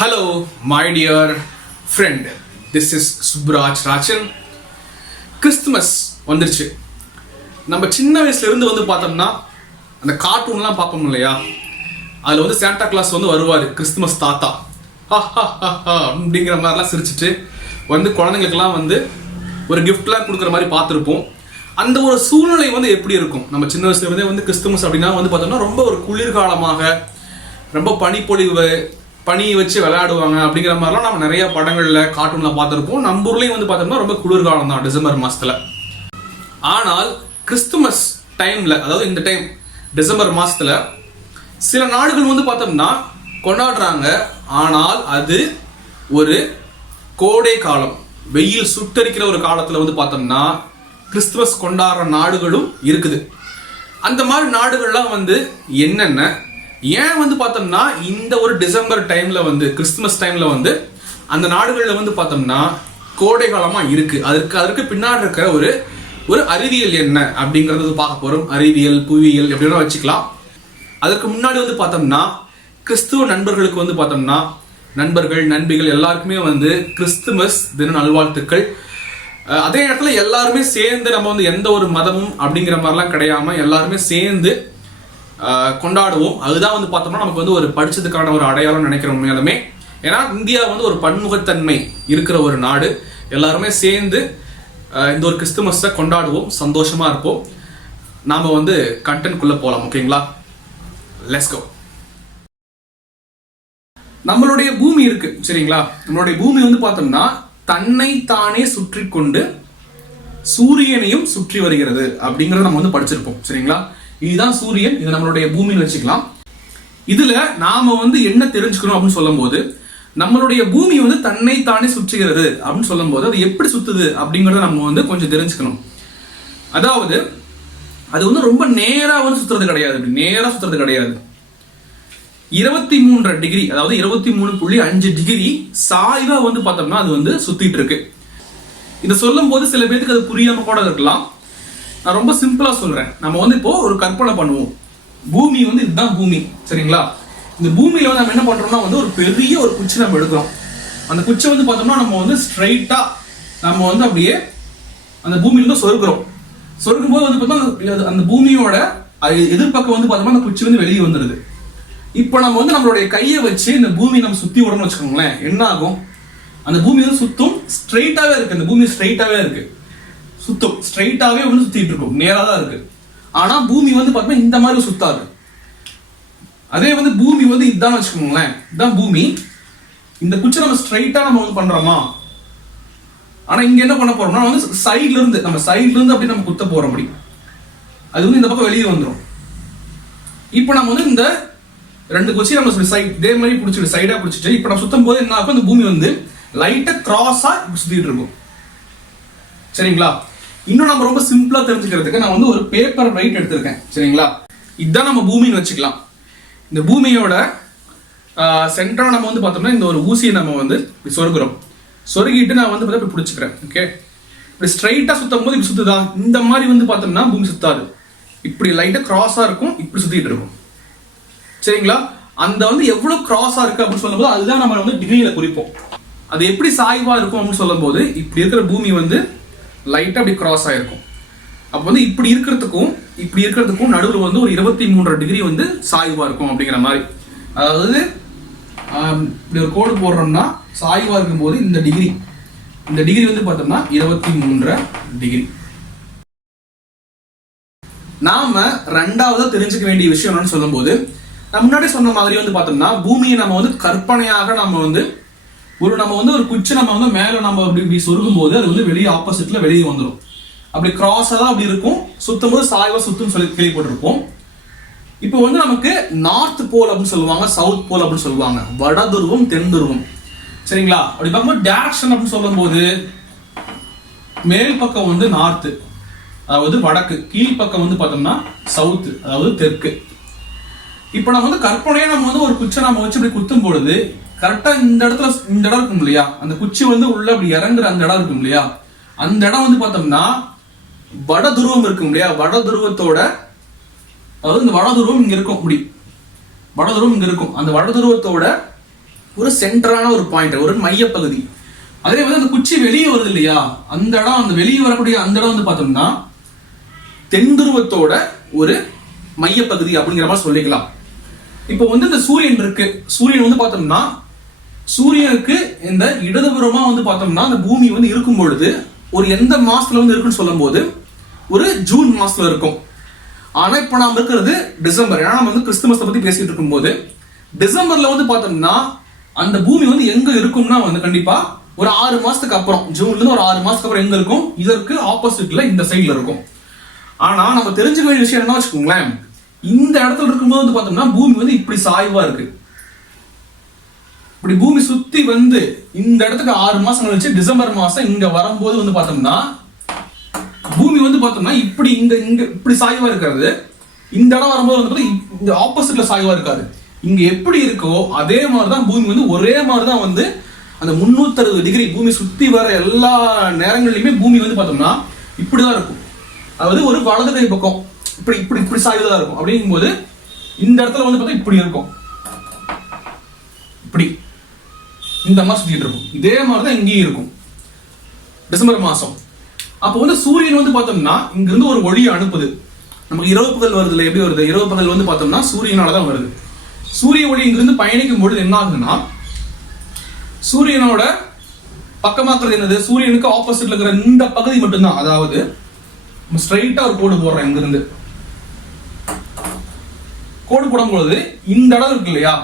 Hello, my dear friend. This is Subraj Rajan. Christmas வந்துருச்சு. நம்ம சின்ன வயசுல இருந்து வந்து பார்த்தோம்னா அந்த கார்ட்டூன்லாம் பார்ப்போம் இல்லையா, அதில் வந்து சாண்டா கிளாஸ் வந்து வருவார், கிறிஸ்துமஸ் தாத்தா அப்படிங்கிற மாதிரிலாம் சிரிச்சுட்டு வந்து குழந்தைங்களுக்கெல்லாம் வந்து ஒரு கிஃப்ட்லாம் கொடுக்குற மாதிரி பார்த்துருப்போம். அந்த ஒரு சூழ்நிலை வந்து எப்படி இருக்கும்? நம்ம சின்ன வயசுல இருந்தே வந்து கிறிஸ்துமஸ் அப்படின்னா வந்து பார்த்தோம்னா ரொம்ப ஒரு குளிர்காலமாக, ரொம்ப பனிப்பொழிவு, பனி வச்சு விளையாடுவாங்க அப்படிங்கிற மாதிரிலாம் நம்ம நிறைய படங்கள்ல கார்ட்டூன்ல பார்த்துருப்போம். நம்ம ஊர்லயும் வந்து பார்த்தோம்னா ரொம்ப குளிர்காலம் தான், டிசம்பர் மாசத்துல. ஆனால் கிறிஸ்துமஸ் டைம்ல, அதாவது இந்த டைம் டிசம்பர் மாசத்துல சில நாடுகள் வந்து பார்த்தோம்னா கொண்டாடுறாங்க. ஆனால் அது ஒரு கோடை காலம், வெயில் சுட்டரிக்கிற ஒரு காலத்துல வந்து பார்த்தோம்னா கிறிஸ்துமஸ் கொண்டாடுற நாடுகளும் இருக்குது. அந்த மாதிரி நாடுகள்லாம் வந்து என்னென்ன, ஏன் வந்து பார்த்தோம்னா இந்த ஒரு டிசம்பர் டைம்ல வந்து கிறிஸ்துமஸ் டைம்ல வந்து அந்த நாடுகளில் வந்து பார்த்தோம்னா கோடை காலமா இருக்கு, அதற்கு பின்னாடி இருக்கிற ஒரு அறிவியல் என்ன அப்படிங்கறது பார்க்க போறோம். அறிவியல், புவியியல் எப்படின்னா வச்சுக்கலாம். அதுக்கு முன்னாடி வந்து பார்த்தோம்னா கிறிஸ்துவ நண்பர்களுக்கு வந்து பார்த்தோம்னா நண்பர்கள், நண்பிகள் எல்லாருக்குமே வந்து கிறிஸ்துமஸ் தின நல்வாழ்த்துக்கள். அதே இடத்துல எல்லாருமே சேர்ந்து நம்ம வந்து எந்த ஒரு மதமும் அப்படிங்கிற மாதிரிலாம் கிடையாம எல்லாருமே சேர்ந்து கொண்டாடுவோம். அதுதான் வந்து பார்த்தோம்னா நமக்கு வந்து ஒரு படிச்சதுக்கான ஒரு அடையாளம் நினைக்கிறோம் உண்மையாலுமே. ஏன்னா இந்தியா வந்து ஒரு பன்முகத்தன்மை இருக்கிற ஒரு நாடு. எல்லாருமே சேர்ந்து இந்த ஒரு கிறிஸ்துமஸை கொண்டாடுவோம், சந்தோஷமா இருப்போம். நாம வந்து கண்டென்ட் குள்ள போலாம். ஓகேங்களா, லெட்ஸ் கோ. நம்மளுடைய பூமி இருக்கு சரிங்களா. நம்மளுடைய பூமி வந்து பார்த்தோம்னா தன்னை தானே சுற்றி கொண்டு சூரியனையும் சுற்றி வருகிறது அப்படிங்கறத நம்ம வந்து படிச்சிருப்போம் சரிங்களா. இதுதான் சூரியன், இது நம்மளுடைய பூமின்னு வச்சுக்கலாம். இதுல நாம வந்து என்ன தெரிஞ்சுக்கணும் அப்படின்னு சொல்லும் போது, நம்மளுடைய பூமி வந்து தன்னை தானே சுற்றுகிறது அப்படின்னு சொல்லும் போது அது எப்படி சுத்துது அப்படிங்கறத நம்ம வந்து கொஞ்சம் தெரிஞ்சுக்கணும். அதாவது அது வந்து ரொம்ப நேரா வந்து சுத்துறது கிடையாது, நேரா சுத்துறது கிடையாது. 23 டிகிரி, அதாவது 23.5 டிகிரி சாய்வா வந்து பார்த்தோம்னா அது வந்து சுத்திட்டு இருக்கு. இதை சொல்லும் போது சில பேருக்கு அது புரியாம கூட இருக்கலாம். நான் ரொம்ப சிம்பிளா சொல்றேன். நம்ம வந்து இப்போ ஒரு கற்பனை பண்ணுவோம். பூமி வந்து இதுதான் பூமி சரிங்களா. இந்த பூமியில வந்து நம்ம என்ன பண்றோம்னா வந்து ஒரு பெரிய ஒரு குச்சி நம்ம எடுக்கிறோம். அந்த குச்சி வந்து பார்த்தோம்னா நம்ம வந்து ஸ்ட்ரைட்டா நம்ம வந்து அப்படியே அந்த பூமியில இருந்து சொருகிறோம். சொருகும் போது வந்து பார்த்தோம்னா அந்த பூமியோட எதிர்பக்கம் வந்து பார்த்தோம்னா அந்த குச்சி வந்து வெளியே வந்துருது. இப்போ நம்ம வந்து நம்மளுடைய கையை வச்சு இந்த பூமி நம்ம சுத்தி விடணும்னு வச்சுக்கோங்களேன், என்ன ஆகும்? அந்த பூமி வந்து சுத்தும், ஸ்ட்ரைட்டாவே இருக்கு. அந்த பூமி ஸ்ட்ரைட்டாவே இருக்கு, சுத்தம் ஸ்ட்ரைட்டாவே வந்து சுத்திட்டு இருக்கும், நேரா தான் இருக்கு. ஆனா பூமி வந்து பார்த்தோம்னா இந்த மாதிரி சுத்தாது. அதே வந்து பூமி வந்து இதுதான் வச்சுக்கோங்களேன், இதுதான் பூமி. இந்த குச்சி நம்ம ஸ்ட்ரைட்டா நம்ம வந்து பண்றோமா, ஆனா இங்க என்ன பண்ண போறோம்னா வந்து சைட்ல இருந்து அப்படி நம்ம குத்த போறோம். அப்படி அது வந்து இந்த பக்கம் வெளியே வந்துடும். இப்போ நம்ம வந்து இந்த ரெண்டு குச்சி நம்ம சைட் இதே மாதிரி பிடிச்சிட்டு சைடா பிடிச்சிட்டு இப்போ நம்ம சுத்தும் போது என்ன ஆகும்? இந்த பூமி வந்து லைட்டா கிராஸா சுத்திட்டு இருக்கும் சரிங்களா. இன்னும் நம்ம ரொம்ப சிம்பிளா தெரிஞ்சுக்கிறதுக்கு நான் வந்து ஒரு பேப்பர் வெயிட் எடுத்திருக்கேன் சரிங்களா. இதுதான் நம்ம பூமின்னு வச்சுக்கலாம். இந்த பூமியோட சென்டரா நம்ம வந்து பார்த்தோம்னா இந்த ஒரு ஊசியை நம்ம வந்து சொருகிறோம். சொருகிட்டு நான் வந்து இப்படி பிடிச்சிக்கிறேன். ஓகே, இப்படி ஸ்ட்ரைட்டா சுத்தும் போது இப்படி சுத்துதா? இந்த மாதிரி வந்து பார்த்தோம்னா பூமி சுத்தாது, இப்படி லைட்டா கிராஸா இருக்கும், இப்படி சுத்திட்டு இருக்கும் சரிங்களா. அந்த வந்து எவ்வளவு கிராஸா இருக்கு அப்படின்னு சொல்லும் போது அதுதான் நம்ம வந்து டிகிரியில குறிப்போம். அது எப்படி சாய்வா இருக்கும் அப்படின்னு சொல்லும் போது இப்படி இருக்கிற பூமி வந்து லைட்டா அப்படி கிராஸ் ஆயிருக்கும். அப்ப வந்து இப்படி இருக்கிறதுக்கும் நடுவில் வந்து ஒரு 23 டிகிரி வந்து சாய்வா இருக்கும் அப்படிங்கிற மாதிரி. அதாவது இப்படி ஒரு கோடு போடுறோம்னா சாய்வா இருக்கும் போது இந்த டிகிரி வந்து பார்த்தோம்னா 23 டிகிரி. நாம ரெண்டாவதா தெரிஞ்சுக்க வேண்டிய விஷயம் என்னன்னு சொல்லும் போது, நம்ம முன்னாடி சொன்ன மாதிரி வந்து பார்த்தோம்னா பூமியை நம்ம வந்து கற்பனையாக நம்ம வந்து ஒரு குச்சி நம்ம வந்து மேல நம்ம இப்படி சொருகும் போது அது வந்து வெளியே ஆப்போசிட்ல வெளியே வந்துடும். அப்படி கிராஸா தான் அப்படி இருக்கும், சுத்தும் போது சாய்வா சுத்தும் சொல்லி கேள்விப்பட்டிருப்போம். இப்போ வந்து நமக்கு நார்த் போல் அப்படின்னு சொல்லுவாங்க, சவுத் போல் அப்படின்னு சொல்லுவாங்க, வட துருவம் தென் துருவம் சரிங்களா. அப்படி பார்க்கும்போது டைரக்ஷன் அப்படின்னு சொல்லும் போது மேல் பக்கம் வந்து நார்த்து, அதாவது வடக்கு, கீழ் பக்கம் வந்து பார்த்தோம்னா சவுத்து, அதாவது தெற்கு. இப்போ நம்ம வந்து கற்பனையா நம்ம வந்து ஒரு குச்சை நம்ம வச்சு இப்படி குத்தும் பொழுது கரெக்டா இந்த இடம் இருக்கும் இல்லையா, அந்த குச்சி வந்து உள்ள அப்படி இறங்குற அந்த இடம் இருக்கும் இல்லையா, அந்த இடம் வந்து பார்த்தோம்னா வட துருவம் இருக்கும் இல்லையா, வட துருவத்தோட, அதாவது இந்த வட துருவம் இங்க இருக்கும், அப்படி வட துருவம் இங்க இருக்கும், அந்த வட துருவத்தோட ஒரு சென்டரான ஒரு பாயிண்ட், ஒரு மையப்பகுதி. அதே வந்து அந்த குச்சி வெளியே வருது இல்லையா, அந்த இடம், அந்த வெளியே வரக்கூடிய அந்த இடம் வந்து பார்த்தோம்னா தென் துருவத்தோட ஒரு மையப்பகுதி அப்படிங்கிற மாதிரி சொல்லிக்கலாம். இப்போ வந்து இந்த சூரியன் இருக்கு, சூரியன் வந்து பார்த்தோம்னா சூரியனுக்கு இந்த இடதுபுறமா வந்து பார்த்தோம்னா அந்த பூமி வந்து இருக்கும் பொழுது ஒரு எந்த மாசத்துல வந்து இருக்குன்னு சொல்லும் போது ஒரு ஜூன் மாசத்துல இருக்கும். ஆனா இப்ப நாம இருக்கிறது டிசம்பர். ஏன்னா நம்ம வந்து கிறிஸ்துமஸை பத்தி பேசிட்டு இருக்கும் போது டிசம்பர்ல வந்து பார்த்தோம்னா அந்த பூமி வந்து எங்க இருக்கும்னா வந்து கண்டிப்பா ஒரு 6 மாசத்துக்கு அப்புறம், ஜூன்ல இருந்து ஒரு 6 மாசத்துக்கு அப்புறம் எங்க இருக்கும், இதற்கு ஆப்போசிட்ல இந்த சைட்ல இருக்கும். ஆனா நம்ம தெரிஞ்சுக்க வேண்டிய விஷயம் என்ன வச்சுக்கோங்களேன், இந்த இடத்துல இருக்கும்போது வந்து பார்த்தோம்னா பூமி வந்து இப்படி சாய்வா இருக்கு. இப்படி பூமி சுத்தி வந்து இந்த இடத்துக்கு 6 மாசம் கழிச்சு டிசம்பர் மாசம் இங்க வரும்போது வந்து பார்த்தோம்னா பூமி வந்து பார்த்தோம்னா இப்படி இங்க இப்படி சாய்வா இருக்காது. இந்த இடம் வரும்போது வந்து இந்த ஆப்போசிட்ல சாய்வா இருக்காது. இங்க எப்படி இருக்கோ அதே மாதிரிதான் பூமி வந்து ஒரே மாதிரிதான் வந்து அந்த 360 டிகிரி பூமி சுத்தி வர எல்லா நேரங்களிலுமே பூமி வந்து பார்த்தோம்னா இப்படிதான் இருக்கும். அதாவது ஒரு வலது கை பக்கம் இப்படி இப்படி இப்படி சாய்வதா இருக்கும். அப்படிங்கும் போது இந்த இடத்துல வந்து பார்த்தா இப்படி இருக்கும், இப்படி இந்த மாதிரி சுத்திட்டு இருக்கும். இதே மாதிரிதான் இங்கேயும் இருக்கும் டிசம்பர் மாசம். அப்போ வந்து சூரியன் வந்து பார்த்தோம்னா இங்க இருந்து ஒரு ஒளியை அனுப்புது. நமக்கு இரவு பகல் வருது இல்லை, எப்படி வருது, இரவு பகல் வந்து பார்த்தோம்னா சூரியனாலதான் வருது. சூரிய ஒளி இங்கிருந்து பயணிக்கும் பொழுது என்ன ஆகுதுன்னா சூரியனோட பக்கமாக்குறது என்னது, சூரியனுக்கு ஆப்போசிட்ல இருக்கிற இந்த பகுதி மட்டும்தான். அதாவது ஸ்ட்ரைட்டா ஒரு கோடு போடுறேன், இங்கிருந்து கோடு போடும் பொழுது இந்த இடம் இருக்கு இல்லையா,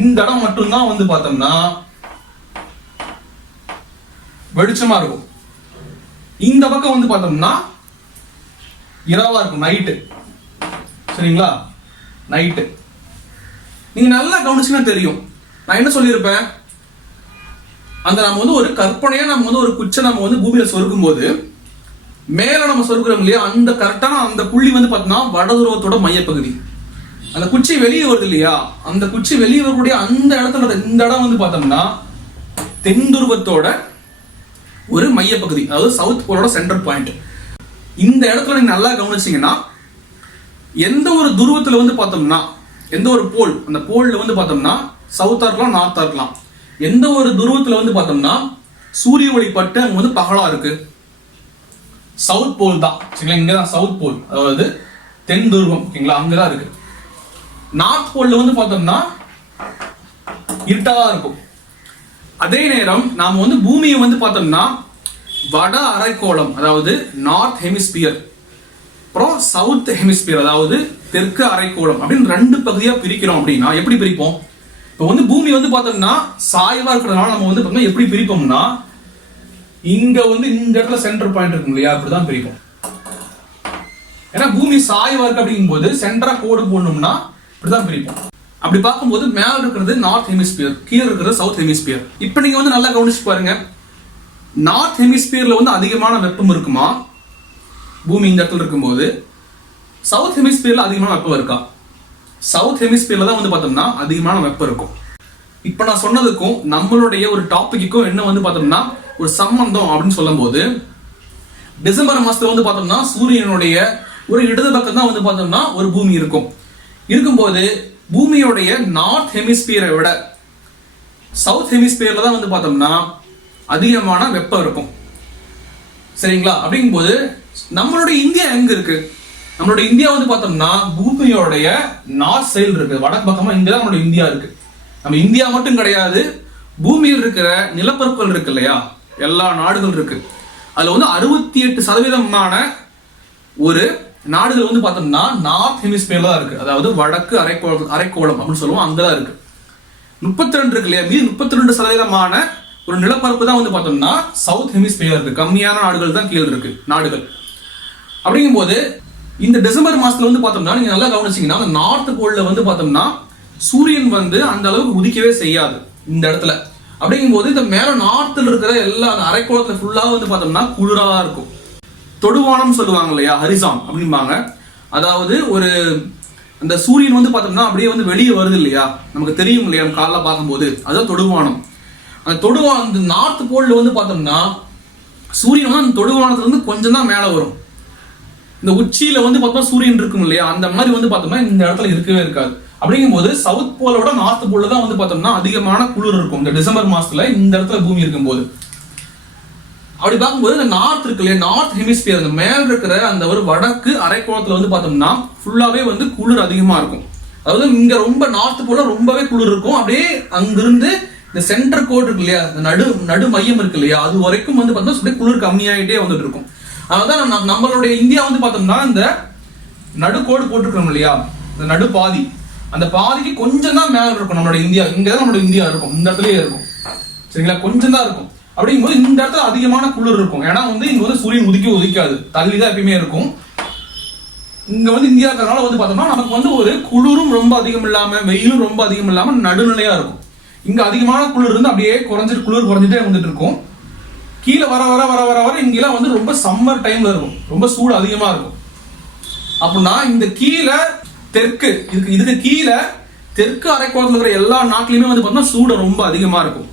இந்த இடம் மட்டும்தான் வந்து பார்த்தோம்னா வெளிச்சமா இருக்கும். இந்த பக்கம் வந்து பார்த்தோம்னா இரவா இருக்கும், நைட்டு. சரிங்களா, நைட்டு. நீங்க நல்லா கவனிச்சுன்னா தெரியும். நான் என்ன சொல்லியிருப்பேன், அந்த நம்ம வந்து ஒரு கற்பனையா நம்ம வந்து ஒரு குச்சை நம்ம வந்து பூமியில சொருக்கும் போது மேல நம்ம சொருக்கிறோம் இல்லையா, அந்த கரெக்டான அந்த புள்ளி வந்து பார்த்தோம்னா வடதுருவத்தோட மையப்பகுதி. அந்த குச்சி வெளியே வருது இல்லையா, அந்த குச்சி வெளியே வரக்கூடிய அந்த இடத்துல இந்த இடம் வந்து பார்த்தோம்னா தென் துருவத்தோட ஒரு மையப்பகுதி, அதாவது சவுத் போலோட சென்டர் பாயிண்ட். இந்த இடத்துல நீங்க நல்லா கவனிச்சீங்கன்னா எந்த ஒரு துருவத்துல வந்து பார்த்தோம்னா எந்த ஒரு போல், அந்த போல்ல வந்து பார்த்தோம்னா சவுத்தா இருக்கலாம், நார்த்தா இருக்கலாம், எந்த ஒரு துருவத்துல வந்து பார்த்தோம்னா சூரிய ஒளி பட்டு அங்க வந்து பகலா இருக்கு, சவுத் போல் தான். சரிங்களா, இங்கதான் சவுத் போல், அதாவது தென் துருவம். ஓகேங்களா, அங்கதான் இருக்கு. நார்த் போல்ல வந்து பார்த்தோம்னா இருட்டாதான் இருக்கும். அதே நேரம் நாம வந்து பூமியை வந்து பார்த்தோம்னா வட அரைக்கோளம், அதாவது நார்த் ஹெமிஸ்பியர், அப்புறம் சவுத் ஹெமிஸ்பியர், அதாவது தெற்கு அரைக்கோளம் அப்படின்னு 2 பகுதியா பிரிக்கிறோம். அப்படின்னா எப்படி பிரிப்போம், இப்போ வந்து பூமி வந்து பார்த்தோம்னா சாய்வா இருக்கிறதுனால நம்ம வந்து பார்த்தோம்னா எப்படி பிரிப்போம்னா இங்க வந்து இந்த இடத்துல சென்டர் பாயிண்ட் இருக்கும் இல்லையா, அப்படிதான் பிரிப்போம். ஏன்னா பூமி சாய்வா இருக்கு அப்படிங்கும் போது சென்டரா கோடு போடணும்னா இப்படிதான் பிரிப்போம். அப்படி பார்க்கும்போது மேல இருக்கிறது நார்த் ஹெமிஸ்பியர், கீழே இருக்கிறது சவுத் ஹெமிஸ்பியர். இப்போ நீங்க வந்து நல்லா கவனிச்சு பாருங்க, நார்த் ஹெமிஸ்பியர்ல வந்து அதிகமான வெப்பம் இருக்குமா பூமி இந்த இடத்துல இருக்கும்போது, சவுத் ஹெமிஸ்பியர்ல அதிகமான வெப்பம் இருக்கா? சவுத் ஹெமிஸ்பியர்ல தான் வந்து பார்த்தோம்னா அதிகமான வெப்பம் இருக்கும். இப்போ நான் சொன்னதுக்கும் நம்மளுடைய ஒரு டாபிக்கும் என்ன வந்து பார்த்தோம்னா ஒரு சம்பந்தம் அப்படின்னு சொல்லும் போது, டிசம்பர் மாசத்துல வந்து பார்த்தோம்னா சூரியனுடைய ஒரு இடது பக்கம் தான் வந்து பார்த்தோம்னா ஒரு பூமி இருக்கும்போது பூமியோடைய நார்த் ஹெமிஸ்பியரை விட சவுத் ஹெமிஸ்பியர்ல தான் வந்து பார்த்தோம்னா அதிகமான வெப்பம் இருக்கும். சரிங்களா, அப்படிங்கும்போது நம்மளுடைய இந்தியா எங்க இருக்கு, நம்மளுடைய இந்தியா வந்து பார்த்தோம்னா பூமியோடைய நார்த் சைடு இருக்கு, வடக்கு பக்கமா இங்கதான் நம்மளுடைய இந்தியா இருக்கு. நம்ம இந்தியா மட்டும் கிடையாது, பூமியில் இருக்கிற நிலப்பரப்புகள் இருக்கு இல்லையா, எல்லா நாடுகள் இருக்கு. அதுல வந்து 68% ஒரு நாடுகள் வந்து பார்த்தோம்னா நார்த் ஹெமிஸ்பியர்ல தான் இருக்கு, அதாவது வடக்கு அரைக்கோளம் அப்படின்னு சொல்லுவோம், அங்கதான் இருக்கு. 32 இருக்கு இல்லையா, மீது 32% ஒரு நிலப்பரப்பு தான் வந்து பார்த்தோம்னா சவுத் ஹெமிஸ்பியர் இருக்கு. கம்மியான நாடுகள் தான் கீழே இருக்கு நாடுகள். அப்படிங்கும்போது இந்த டிசம்பர் மாசத்துல வந்து பார்த்தோம்னா நீங்க நல்லா கவனிச்சீங்கன்னா அந்த நார்த் போல்ல வந்து பார்த்தோம்னா சூரியன் வந்து அந்த அளவுக்கு உதிக்கவே செய்யாது இந்த இடத்துல. அப்படிங்கும்போது இந்த மேல நார்த்ல இருக்கிற எல்லா அரைக்கோளத்துல ஃபுல்லா வந்து பார்த்தோம்னா குளிரா இருக்கும். தொடுவானம் சொல்லுவாங்க இல்லையா, ஹரிசான் அப்படிம்பாங்க. அதாவது ஒரு அந்த சூரியன் வந்து பார்த்தோம்னா அப்படியே வந்து வெளியே வருது இல்லையா, நமக்கு தெரியும் இல்லையா காலைல பார்க்கும்போது, அதுதான் தொடுவானம். அந்த நார்த் போல்ல வந்து பார்த்தோம்னா சூரியன் வந்து அந்த தொடுவானத்துல இருந்து கொஞ்சம் தான் மேல வரும். இந்த உச்சியில வந்து பார்த்தோம்னா சூரியன் இருக்கும் இல்லையா, அந்த மாதிரி வந்து பார்த்தோம்னா இந்த இடத்துல இருக்கவே இருக்காது. அப்படிங்கும்போது சவுத் போலோட நார்த் போல தான் வந்து பார்த்தோம்னா அதிகமான குளிர் இருக்கும் இந்த டிசம்பர் மாசத்துல இந்த இடத்துல பூமி இருக்கும்போது. அப்படி பார்க்கும்போது இந்த நார்த் இருக்கு இல்லையா, நார்த் ஹெமிஸ்பியர் அந்த மேல இருக்கிற அந்த ஒரு வடக்கு அரைக்கோளத்துல வந்து பார்த்தோம்னா ஃபுல்லாவே வந்து குளிர் அதிகமா இருக்கும். அதாவது இங்க ரொம்ப நார்த் போல ரொம்பவே குளிர் இருக்கும். அப்படியே அங்கிருந்து இந்த சென்டர் கோட் இருக்கு இல்லையா, இந்த நடு மையம் இருக்கு இல்லையா, அது வரைக்கும் வந்து பார்த்தோம்னா குளிர் கம்மியாயிட்டே வந்துட்டு இருக்கும். அதனாலதான் நம்மளுடைய இந்தியா வந்து பார்த்தோம்னா இந்த நடுக்கோடு போட்டுருக்கோம் இல்லையா, இந்த நடு பாதி, அந்த பாதிக்கு கொஞ்சம் தான் மேல இருக்கும் நம்மளோட இந்தியா. இங்கதான் நம்மளோட இந்தியா இருக்கும், இந்த இடத்துலயே இருக்கும் சரிங்களா, கொஞ்சம் தான் இருக்கும். அப்படிங்கும்போது இந்த இடத்துல அதிகமான குளிர் இருக்கும். ஏன்னா வந்து இங்க வந்து சூரியன் உதிக்காது, தள்ளிதான் எப்பயுமே இருக்கும். இங்க வந்து இந்தியா இருக்கிறதுனால வந்து பார்த்தோம்னா நமக்கு வந்து ஒரு குளிரும் ரொம்ப அதிகம் இல்லாம வெயிலும் ரொம்ப அதிகம் இல்லாம நடுநிலையா இருக்கும். இங்க அதிகமான குளிர் இருந்து அப்படியே குளிர் குறைஞ்சிட்டே வந்துட்டு இருக்கும். கீழே வர வர வர வர வர இங்கெல்லாம் வந்து ரொம்ப சம்மர் டைம்ல இருக்கும், ரொம்ப சூடு அதிகமா இருக்கும். அப்படின்னா இந்த கீழே தெற்கு இதுக்கு கீழே தெற்கு அரைக்கோளத்துல இருக்கிற எல்லா நாட்டிலுமே வந்து பார்த்தோம்னா சூடு ரொம்ப அதிகமா இருக்கும்.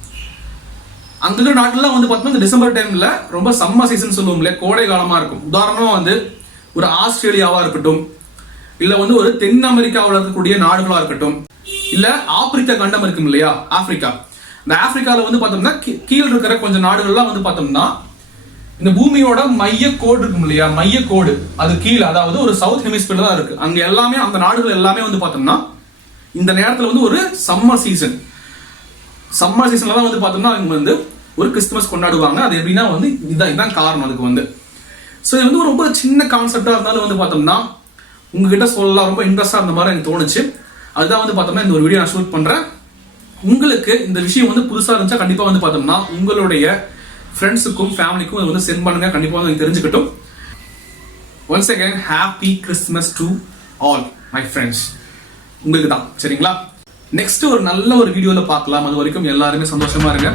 அங்க இருக்கிற நாட்டுல வந்து பார்த்தோம்னா இந்த டிசம்பர் டைம்ல ரொம்ப சம்மர் சீசன் சொல்லுவோம் இல்லையா, கோடை காலமா இருக்கும். உதாரணமா வந்து ஒரு ஆஸ்திரேலியாவா இருக்கட்டும், இல்ல வந்து ஒரு தென் அமெரிக்காவில் இருக்கக்கூடிய நாடுகளா இருக்கட்டும், இல்ல ஆப்பிரிக்கா கண்டம் இருக்கும் இல்லையா, ஆப்பிரிக்கா, இந்த ஆப்பிரிக்கால வந்து பார்த்தோம்னா கீழே இருக்கிற கொஞ்சம் நாடுகள்லாம் வந்து பார்த்தோம்னா இந்த பூமியோட மைய கோடு இருக்கும் இல்லையா, மைய கோடு அது கீழே, அதாவது ஒரு சவுத் ஹெமிஸ்பியர்ல தான் இருக்கு. அங்க எல்லாமே அந்த நாடுகள் எல்லாமே வந்து பார்த்தோம்னா இந்த நேரத்துல வந்து ஒரு சம்மர் சீசன்ல தான் வந்து பார்த்தோம்னா அவங்க வந்து ஒரு கிறிஸ்துமஸ் கொண்டாடுவாங்க. அது எப்படின்னா வந்து இதுதான் காரணம் அதுக்கு வந்து. ஸோ இது வந்து ரொம்ப சின்ன கான்செப்டா இருந்தாலும் வந்து பார்த்தோம்னா உங்ககிட்ட சொல்லலாம், ரொம்ப இன்ட்ரெஸ்டா இருந்த மாதிரி எனக்கு தோணுச்சு. அதுதான் வந்து பார்த்தோம்னா இந்த ஒரு வீடியோ நான் ஷூட் பண்றேன். உங்களுக்கு இந்த விஷயம் வந்து புதுசா இருந்துச்சா கண்டிப்பா வந்து பார்த்தோம்னா உங்களுடைய ஃப்ரெண்ட்ஸுக்கும் ஃபேமிலிக்கும் இது வந்து சென்ட் பண்ணுங்க, கண்டிப்பா வந்து தெரிஞ்சுக்கட்டும். Once again happy Christmas to all my friends. உங்களுக்கு தான் சரிங்களா. நெக்ஸ்ட் ஒரு நல்ல ஒரு வீடியோல பார்க்கலாம். அது வரைக்கும் எல்லாருமே சந்தோஷமா இருங்க.